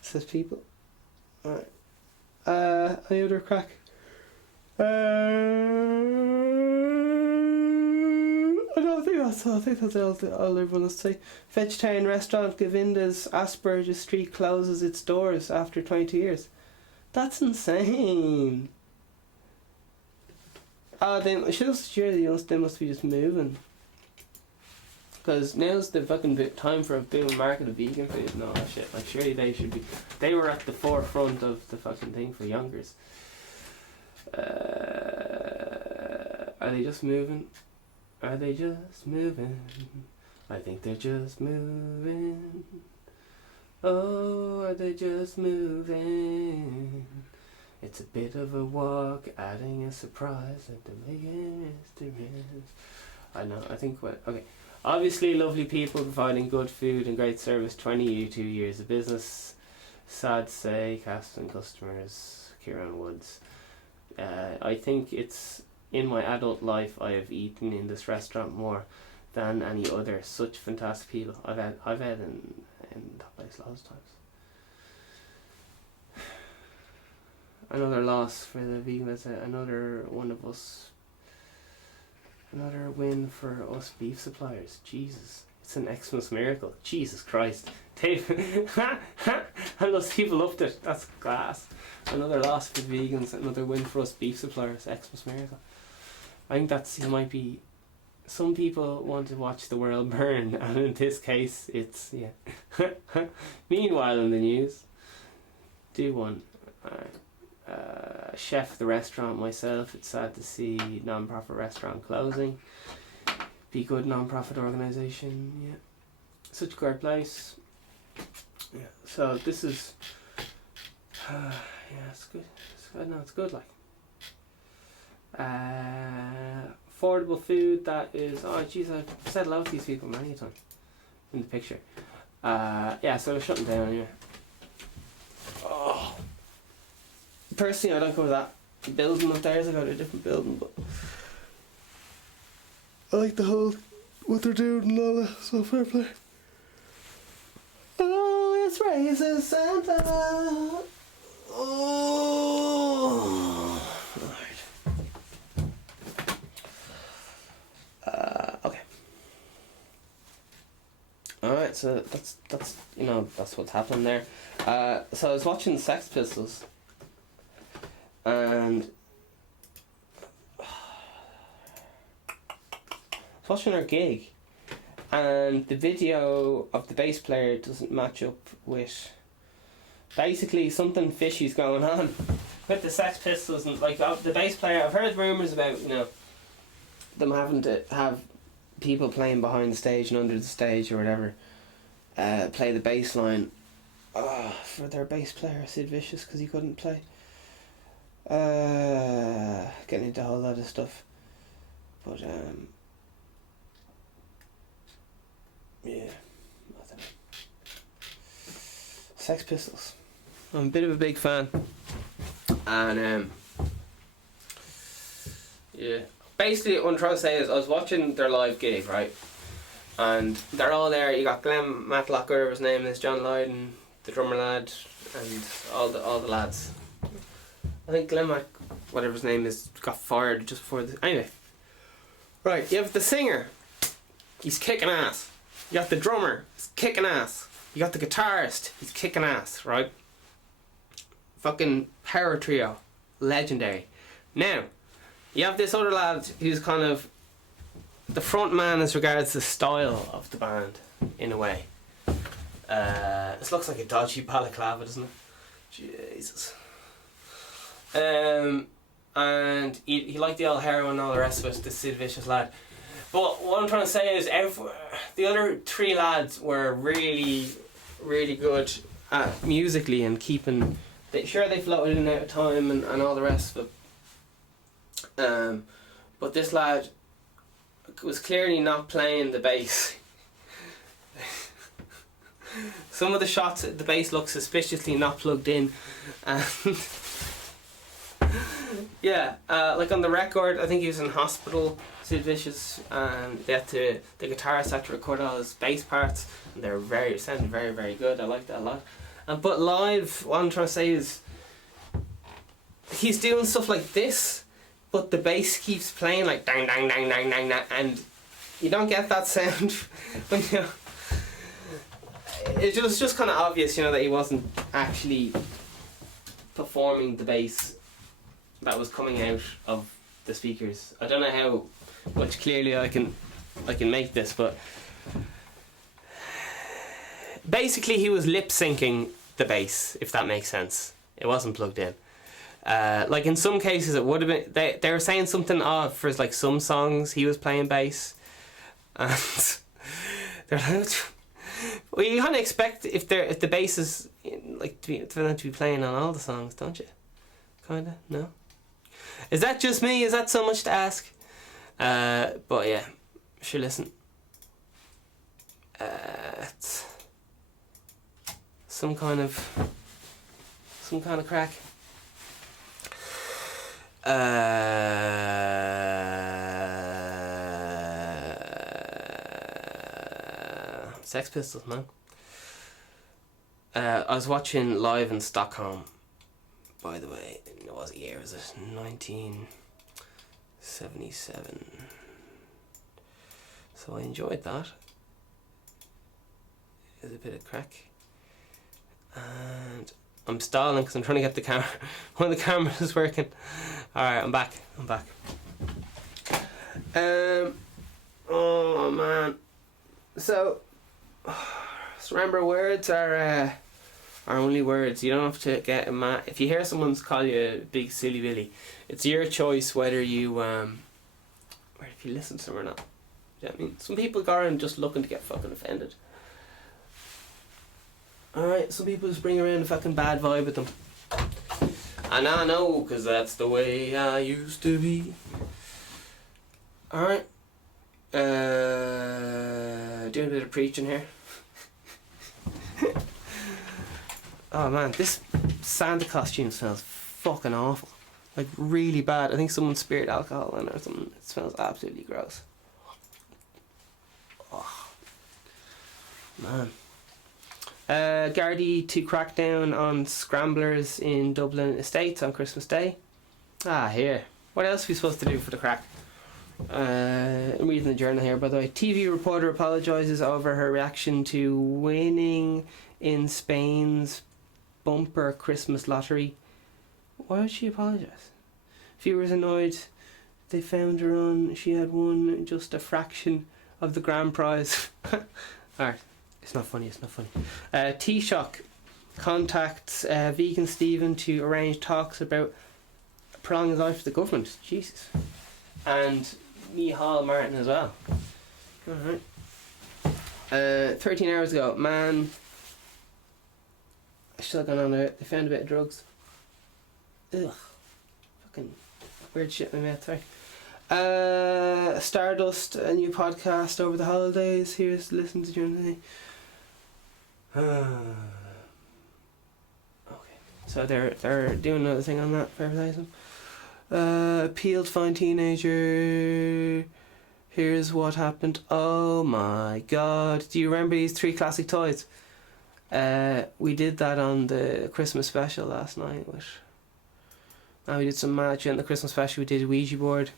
Says people. Alright. Any other crack? I think that's all everyone has to say. Vegetarian restaurant Govinda's Asperger Street closes its doors after 20 years. That's insane. They must be just moving. Because now's the fucking time for a boom market of vegan food and all that shit. Like, surely they should be... They were at the forefront of the fucking thing for youngers. Are they just moving? Are they just moving? I think they're just moving. Oh, are they just moving? It's a bit of a walk, adding a surprise at the biggest difference. I know, I think what... Okay. Obviously, lovely people providing good food and great service. 22 years of business. Sad to say, casting customers. Kieran Woods. I think it's in my adult life I have eaten in this restaurant more than any other. Such fantastic people. I've had in that place lots of times. Another loss for the vegans. Another one of us. Another win for us beef suppliers. Jesus. It's an Xmas miracle. Jesus Christ. Dave. And those people loved it. That's class. Another loss for the vegans. Another win for us beef suppliers. Xmas miracle. I think that's... It might be... Some people want to watch the world burn. And in this case, it's... Yeah. Meanwhile in the news. Do one. Chef the restaurant myself. It's sad to see non-profit restaurant closing. Be good non-profit organisation. Yeah, such a great place. Yeah, so this is yeah, it's good. It's good. Like affordable food that is... Oh jeez, I've said hello to these people many a time in the picture. Yeah, so they're shutting down. Yeah. Oh. Personally, I don't go to that building up there. I go to a different building, but I like the whole what they're doing and all that. So fair play. Oh, it's racist Santa. Oh, Lord. Okay. All right. So that's that's what's happening there. So I was watching the Sex Pistols. And I was watching our gig, and the video of the bass player doesn't match up with... Basically, something fishy's going on with the Sex Pistols, and like the bass player. I've heard rumours about them having to have people playing behind the stage and under the stage or whatever play the bass line for their bass player Sid Vicious because he couldn't play. Getting into a whole lot of stuff, but yeah, I don't know. Sex Pistols, I'm a bit of a big fan, and Yeah. Basically, what I'm trying to say is I was watching their live gig, right? And they're all there. You got Glenn Matlock, whatever his name is, John Lydon, the drummer lad, and all the lads. I think Glenn Mac, whatever his name is, got fired just before the... Anyway. Right, you have the singer. He's kicking ass. You got the drummer. He's kicking ass. You got the guitarist. He's kicking ass, right? Fucking power trio. Legendary. Now, you have this other lad who's kind of the front man as regards the style of the band, in a way. This looks like a dodgy balaclava, doesn't it? Jesus. And he liked the old heroin and all the rest of it, the Sid Vicious lad. But what I'm trying to say is the other three lads were really, really good musically and keeping... they floated in and out of time and all the rest of it. But this lad was clearly not playing the bass. Some of the shots, the bass looked suspiciously not plugged in. And yeah, like on the record, I think he was in hospital, Sid Vicious, and the guitarist had to record all his bass parts, and they sounded very, very good. I liked that a lot. But live, what I'm trying to say is, he's doing stuff like this, but the bass keeps playing like dang, dang, dang, dang, dang, dang, and you don't get that sound when you... It was just kind of obvious, that he wasn't actually performing the bass that was coming out of the speakers. I don't know how much clearly I can make this, but basically he was lip syncing the bass, if that makes sense. It wasn't plugged in. Like in some cases it would have been. They were saying something odd for like some songs he was playing bass, and they're like, well, you kind of expect if the bass is like for them to be playing on all the songs, don't you? Kinda, no. Is that just me? Is that so much to ask? But yeah, sure. Listen, it's some kind of crack. Sex Pistols, man. I was watching live in Stockholm, by the way. What year was it? 1977. So I enjoyed that. There's a bit of crack. And I'm stalling because I'm trying to get the camera. One of the cameras is working. Alright, I'm back. Oh man. So remember, words are only words. You don't have to get mad. If you hear someone call you a big silly Billy, it's your choice whether if you listen to them or not. You know what I mean? Some people go around just looking to get fucking offended. Alright, some people just bring around a fucking bad vibe with them. And I know, because that's the way I used to be. Alright. Doing a bit of preaching here. Oh man, this Santa costume smells fucking awful. Like really bad. I think someone speared alcohol in it or something. It smells absolutely gross. Oh, man. Gardaí to crack down on scramblers in Dublin estates on Christmas Day. Here. What else are we supposed to do for the crack? I'm reading the journal here, by the way. TV reporter apologises over her reaction to winning in Spain's bumper Christmas lottery. Why would she apologise? Viewers annoyed they found her on. She had won just a fraction of the grand prize. Alright, it's not funny. Taoiseach contacts VeganSteven to arrange talks about prolonging his life for the government. Jesus. And Micheál Martin as well. Alright. 13 hours ago, man, still going on there. They found a bit of drugs. Ugh. Fucking weird shit in my mouth, sorry. Stardust, a new podcast over the holidays. Here's listen to during the day. Okay. So they're doing another thing on that for advertising. Appealed fine teenager. Here's what happened. Oh my god. Do you remember these 3 classic toys? We did that on the Christmas special last night. We did some mad shit on the Christmas special. We did a Ouija board.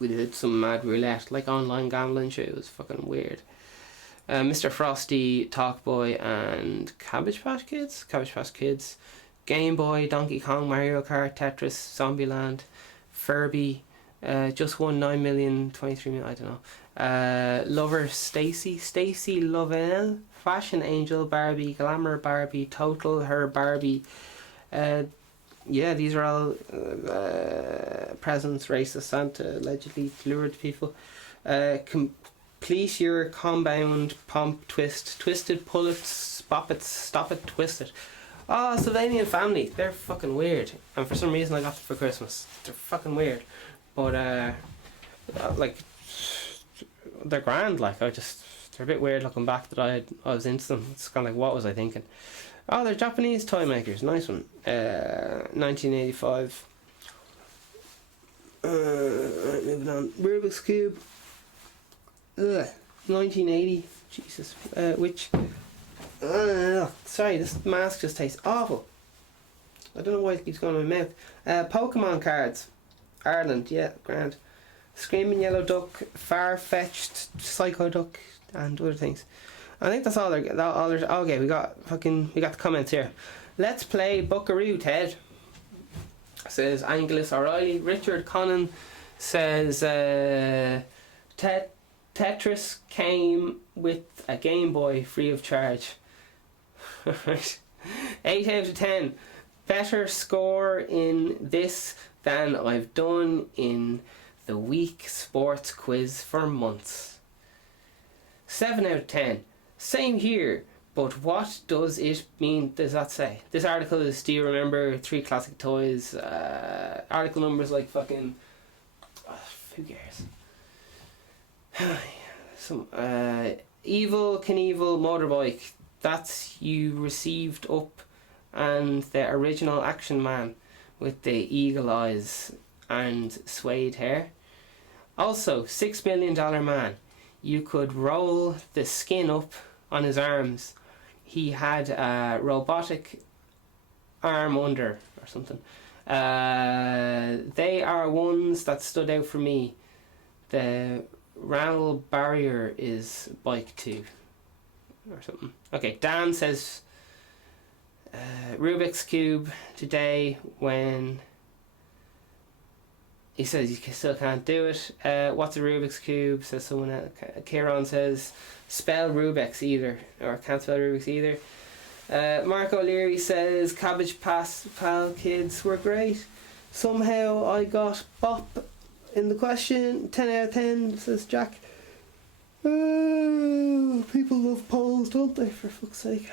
We did some mad roulette, like online gambling shit. It was fucking weird. Mr. Frosty, Talkboy, and Cabbage Patch Kids. Game Boy, Donkey Kong, Mario Kart, Tetris, Zombieland, Furby, just won 9,023,000, I don't know. Lover Stacy Lovell, Fashion Angel, Barbie, Glamour Barbie, Total Her Barbie. Yeah, these are all presents. Racist Santa allegedly lured people. Complete your compound pomp twist. Twisted, pull it, spop it, stop it, twist it. Oh, Sylvanian Family. They're fucking weird. And for some reason I got them for Christmas. They're fucking weird. But, like, they're grand. Like, they're a bit weird looking back that I was into them. It's kind of like, what was I thinking? Oh, they're Japanese toy makers. Nice one. 1985. Right, moving on. Rubik's Cube. 1980. Jesus. Sorry, this mask just tastes awful. I don't know why it keeps going in my mouth. Pokemon cards. Ireland, yeah, grand. Screaming Yellow Duck, Far-Fetched Psycho Duck, and other things. I think that's all there's. Okay, we got the comments here. Let's play Buckaroo, Ted. Says Angelus O'Reilly. Richard Connon says Tetris came with a Game Boy free of charge. Right. 8 out of 10. Better score in this than I've done in the week sports quiz for months. 7 out of 10. Same here, but what does it mean? Does that say? This article is, do you remember 3 classic toys? Article numbers like fucking... who cares? Some Evil Knievel motorbike. That's you received up, and the original Action Man with the eagle eyes and suede hair. Also, $6 Million Man. You could roll the skin up on his arms. He had a robotic arm under or something. They are ones that stood out for me. The Randall Barrier is bike 2 or something. Okay, Dan says Rubik's Cube today when he says he still can't do it. What's a Rubik's Cube? Says someone else. Kieran says spell Rubik's either, or can't spell Rubik's either. Mark O'Leary says Cabbage Pal Kids were great. Somehow I got bop in the question. 10 out of 10, says Jack. People love polls, don't they, for fuck's sake.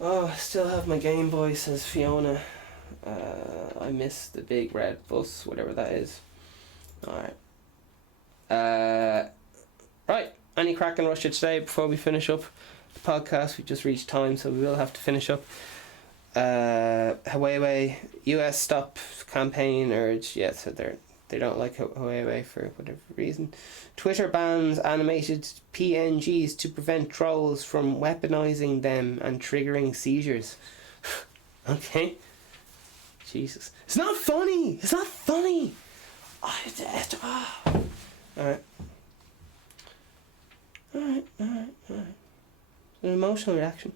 Oh, I still have my Game Boy, says Fiona. I miss the big red bus, whatever that is. Alright. Right, any crack in Russia today before we finish up the podcast? We just reached time, so we will have to finish up. Huawei, US stop campaign urge. Yeah, so they don't like Huawei for whatever reason. Twitter bans animated PNGs to prevent trolls from weaponizing them and triggering seizures. Okay. Jesus. It's not funny! It's not funny! Alright. An emotional reaction.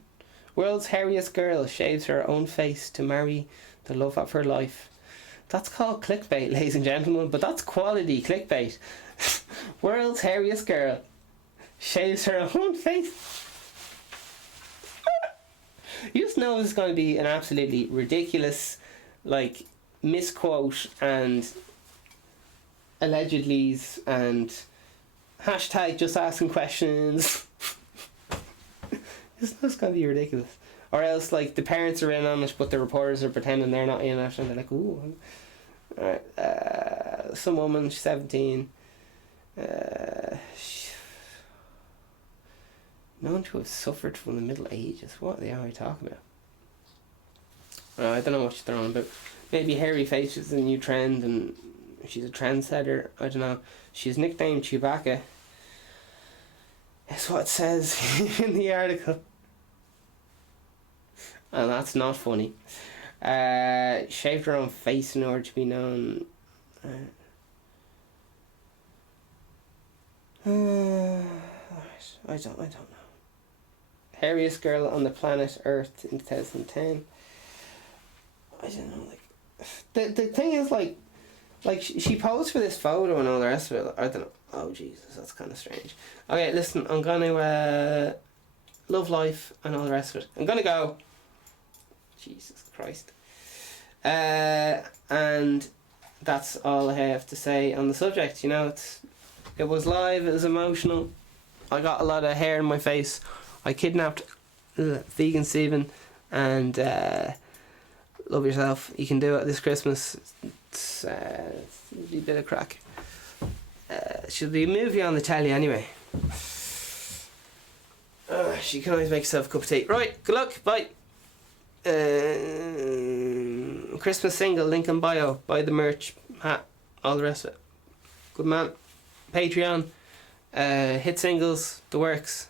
World's hairiest girl shaves her own face to marry the love of her life. That's called clickbait, ladies and gentlemen, but that's quality clickbait. World's hairiest girl shaves her own face. You just know it's going to be an absolutely ridiculous, like, misquote and allegedlys and hashtag just asking questions. It's going to be ridiculous. Or else, like, the parents are in on it, but the reporters are pretending they're not in it, and they're like, ooh. Alright, some woman, she's 17. Known to have suffered from the Middle Ages. What are they talking about? I don't know what she's throwing about. Maybe hairy face is a new trend and she's a trendsetter. I don't know. She's nicknamed Chewbacca. That's what it says in the article. And that's not funny. Shaved her own face in order to be known. I don't know. Hairiest girl on the planet Earth in 2010. I don't know. Like, the thing is, like she posed for this photo and all the rest of it. I don't know. Oh Jesus, that's kind of strange. Okay, listen. I'm gonna love life and all the rest of it. I'm gonna go. Jesus Christ. And that's all I have to say on the subject. You know, it was live. It was emotional. I got a lot of hair in my face. I kidnapped VeganSteven, and love yourself. You can do it this Christmas. It's a bit of crack. Should be a movie on the telly anyway. She can always make herself a cup of tea. Right, good luck. Bye. Christmas single, link in bio. Buy the merch, hat, all the rest of it. Good man. Patreon. Hit singles, the works.